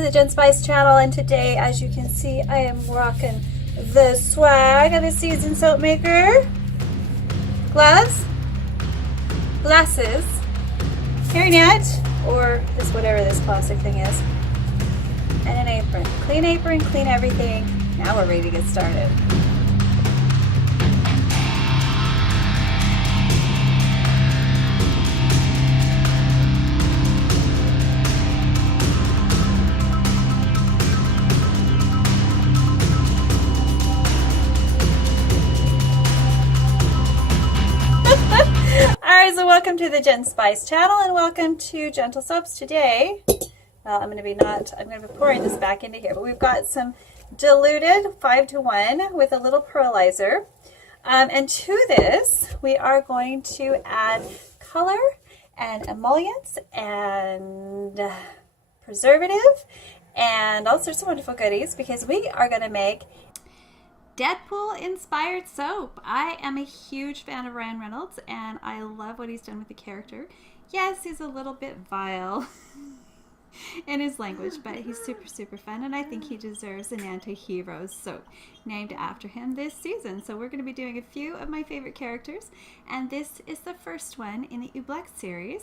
to the Jen Spice channel, and today, as you can see, I am rocking the swag of a seasoned soap maker. Gloves, glasses, hairnet, or this whatever this plastic thing is, and an apron. Clean apron, clean everything. Now we're ready to get started. Alright, so welcome to the Jen Spice channel and welcome to Gentle Soaps. Today, well, I'm going to be pouring this back into here, but we've got some diluted 5-to-1 with a little pearlizer. And to this, we are going to add color and emollients and preservative and all sorts of wonderful goodies, because we are going to make Deadpool inspired soap. I am a huge fan of Ryan Reynolds and I love what he's done with the character. Yes, he's a little bit vile in his language, but he's super fun, and I think he deserves an Antiheroes soap named after him this season. So we're going to be doing a few of my favorite characters, and this is the first one in the Oobleck series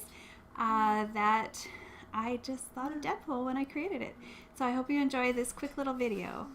that I just thought of Deadpool when I created it. So I hope you enjoy this quick little video.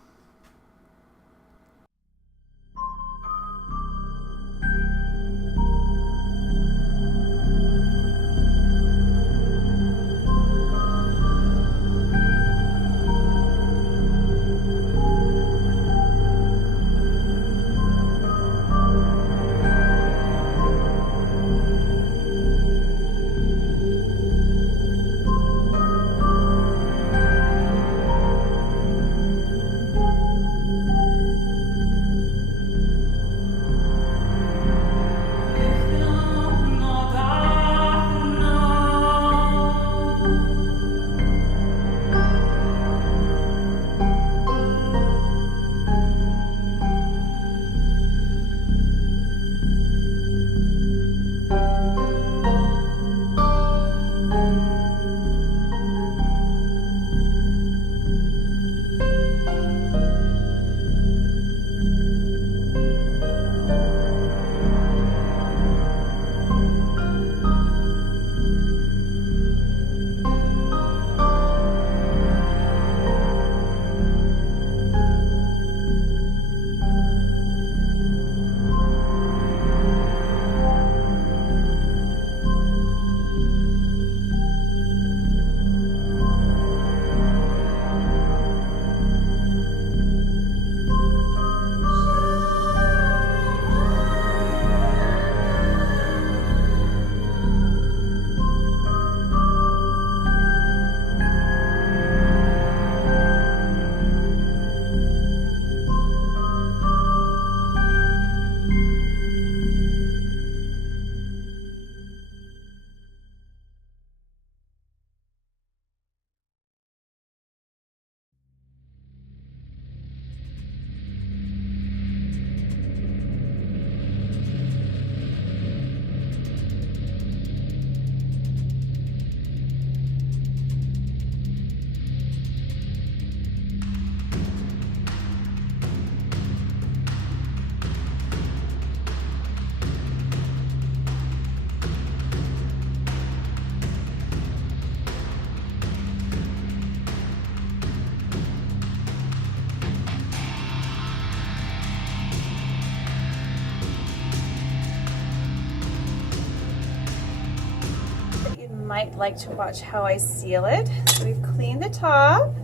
Might like to watch how I seal it. So we've cleaned the top,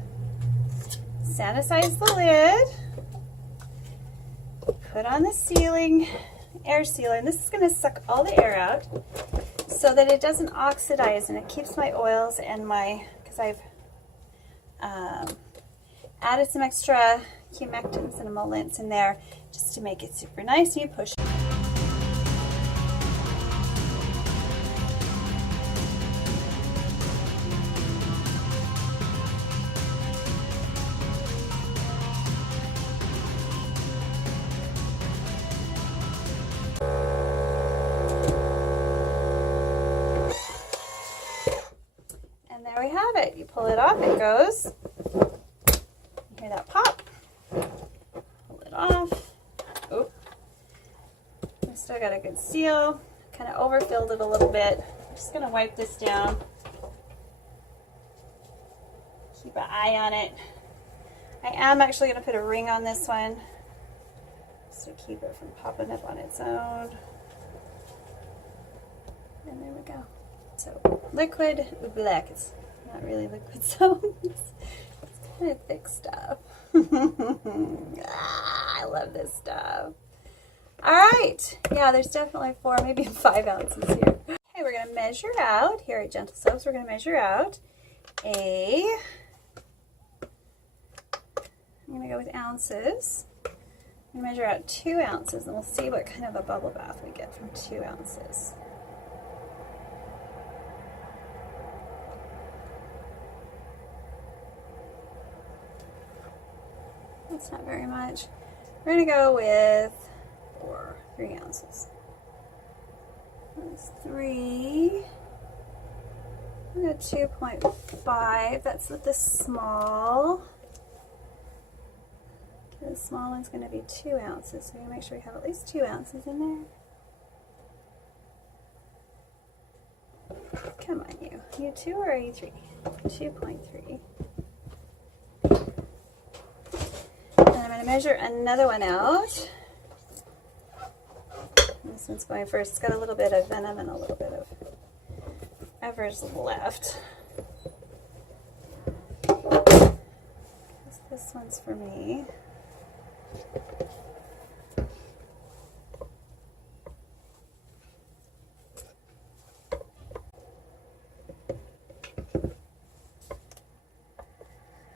sanitized the lid, put on the sealing air sealer, and this is going to suck all the air out so that it doesn't oxidize, and it keeps my oils and because I've added some extra humectants and emollients in there just to make it super nice. And you push it. And there we have it. You pull it off, it goes off. Oop. I still got a good seal. Kind of overfilled it a little bit. I'm just going to wipe this down. Keep an eye on it. I am actually going to put a ring on this one just to keep it from popping up on its own. And there we go. So, liquid Oobleck. It's not really liquid soap. It's kind of thick stuff. I love this stuff. Alright. Yeah, there's definitely 4, maybe 5 ounces here. Okay, we're going to measure out. Here at Jentle Soaps, we're going to measure out I'm going to go with ounces. I'm going to measure out 2 ounces, and we'll see what kind of a bubble bath we get from 2 ounces. That's not very much. We're going to go with 3 ounces. That's 3. I'm going to go 2.5. That's with the small. The small one's going to be 2 ounces, so we're going to make sure we have at least 2 ounces in there. Come on, you. You 2 or are you 3? 2.3. And I'm going to measure another one out. This one's going first. It's got a little bit of venom and a little bit of whatever's left. This one's for me.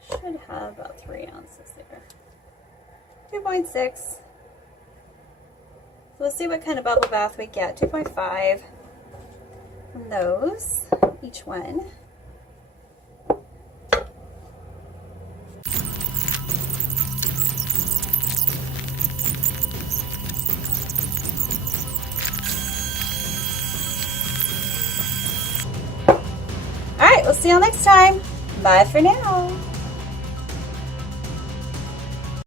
Should have about 3 ounces there. 2.6. So we'll see what kind of bubble bath we get. 2.5 from those, each one. All right, we'll see you all next time. Bye for now.